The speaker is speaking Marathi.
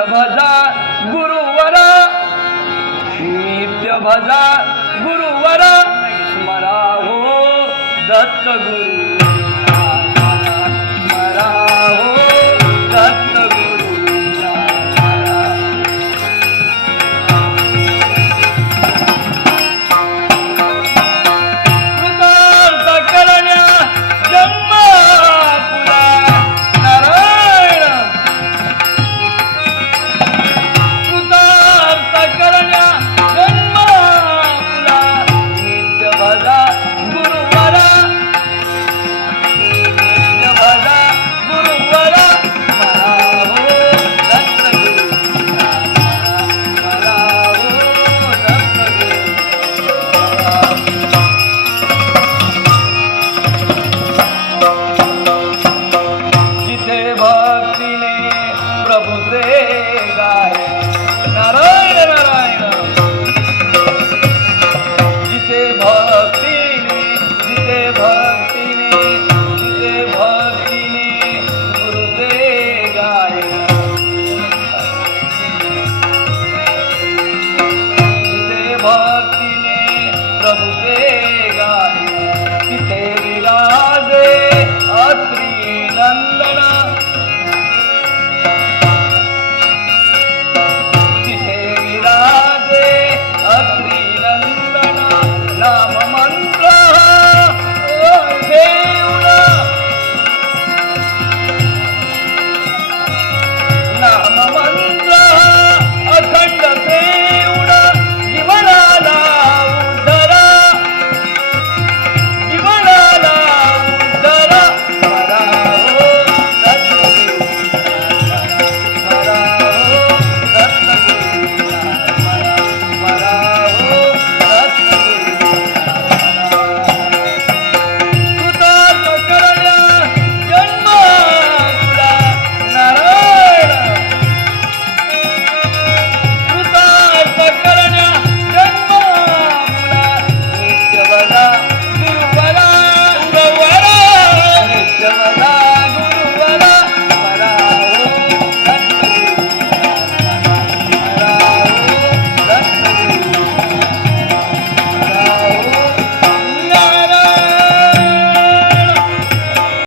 भजा गुरुवरा. नित्य भजा